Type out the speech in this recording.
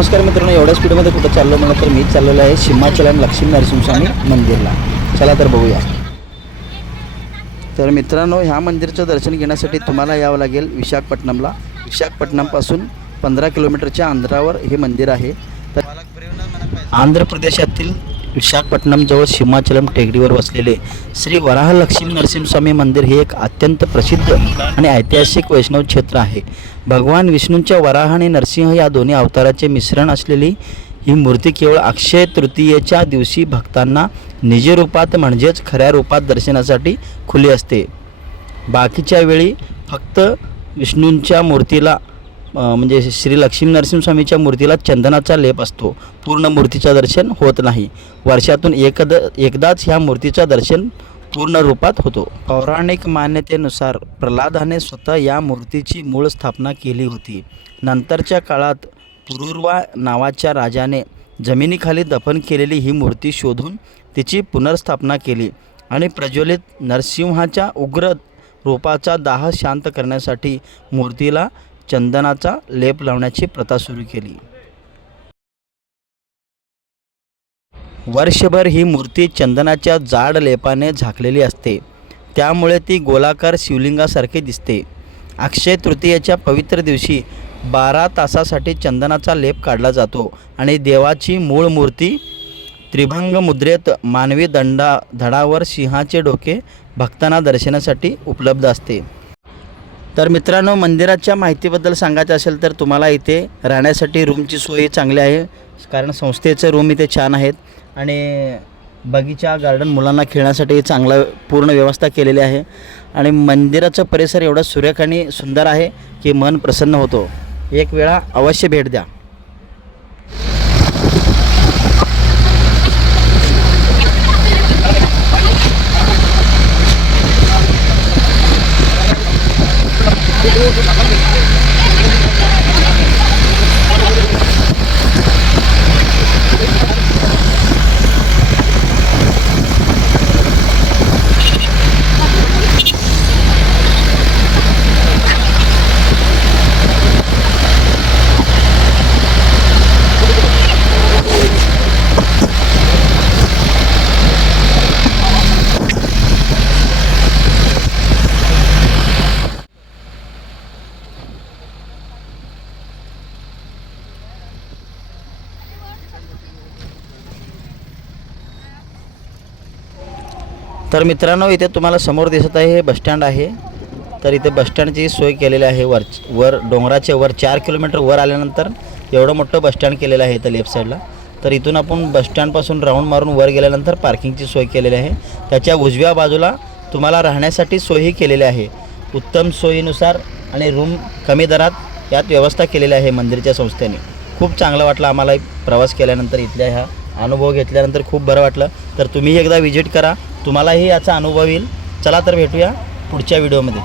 नमस्कार मित्रांनो, एवढ्या स्पीडमध्ये कुठं चाललो म्हणलं तर मी चाललेलो आहे सिमाचलम लक्ष्मी नरसिंहस्वामी मंदिरला. चला तर बघूया. तर मित्रांनो, ह्या मंदिराचं दर्शन घेण्यासाठी तुम्हाला यावं लागेल विशाखापट्टणमला. विशाखापट्टणमपासून 15 किलोमीटरच्या अंतरावर हे मंदिर आहे. तर आंध्र प्रदेशातील विशाखापट्टणमजवळ सिमाचलम टेकडीवर वसलेले श्री वराह लक्ष्मी नरसिंहस्वामी मंदिर हे एक अत्यंत प्रसिद्ध आणि ऐतिहासिक वैष्णव क्षेत्र आहे. भगवान विष्णूंच्या वराह आणि नरसिंह या दोन्ही अवताराचे मिश्रण असलेली ही मूर्ती केवळ अक्षय तृतीयेच्या दिवशी भक्तांना निज रूपात म्हणजेच खऱ्या रूपात दर्शनासाठी खुली असते. बाकीच्या वेळी फक्त विष्णूंच्या मूर्तीला म्हणजे श्री लक्ष्मी नरसिंहस्वामीच्या मूर्तीला चंदनाचा लेप असतो. पूर्ण मूर्तीचं दर्शन होत नाही. वर्षातून एकदाच ह्या मूर्तीचं दर्शन पूर्ण रूपात होतो. पौराणिक मान्यतेनुसार प्रल्हादाने स्वतः या मूर्तीची मूळ स्थापना केली होती. नंतरच्या काळात पुरुरवा नावाच्या राजाने जमिनीखाली दफन केलेली ही मूर्ती शोधून तिची पुनर्स्थापना केली आणि प्रज्वलित नरसिंहाच्या उग्र रूपाचा दाह शांत करण्यासाठी मूर्तीला चंदनाचा लेप लावण्याची प्रथा सुरू केली. वर्षभर ही मूर्ती चंदनाच्या जाड लेपाने झाकलेली असते, त्यामुळे ती गोलाकार शिवलिंगासारखे दिसते. अक्षय तृतीयेच्या पवित्र दिवशी 12 तासासाठी चंदनाचा लेप काढला जातो आणि देवाची मूळ मूर्ती त्रिभंग मुद्रेत मानवी धडावर सिंहाचे डोके भक्तांना दर्शनासाठी उपलब्ध असते. तर मित्रांनो, मंदिराच्या माहितीबद्दल सांगायचं असेल तर तुम्हाला इथे राहण्यासाठी रूमची सोय चांगली आहे, कारण संस्थेचे रूम इथे छान आहेत आणि बगीचा गार्डन मुलांना खेळण्यासाठी चांगला पूर्ण व्यवस्था केलेली आहे आणि मंदिराचा परिसर एवढा सुरेख आणि सुंदर आहे की मन प्रसन्न होतो. एक वेळा अवश्य भेट द्या. तर मित्रांनो, इथे तुम्हाला समोर दिसत आहे हे बसस्टँड आहे. तर इथे बसस्टँडची सोय केलेली आहे. वर डोंगराच्या वर 4 किलोमीटर वर आल्यानंतर एवढं मोठं बसस्टँड केलेलं आहे इथं लेफ्ट साईडला. तर इथून आपण बसस्टँडपासून राऊंड मारून वर गेल्यानंतर पार्किंगची सोय केलेली आहे. त्याच्या उजव्या बाजूला तुम्हाला राहण्यासाठी सोयही केलेली आहे. उत्तम सोयीनुसार आणि रूम कमी दरात यात व्यवस्था केलेली आहे मंदिराच्या संस्थेने. खूप चांगलं वाटलं आम्हाला प्रवास केल्यानंतर. इथल्या ह्या अनुभव घेतल्यानंतर खूप बरं वाटलं. तर तुम्ही एकदा विजिट करा, तुम्हालाही याचा अनुभव येईल. चला तर भेटूया पुढच्या व्हिडिओमध्ये.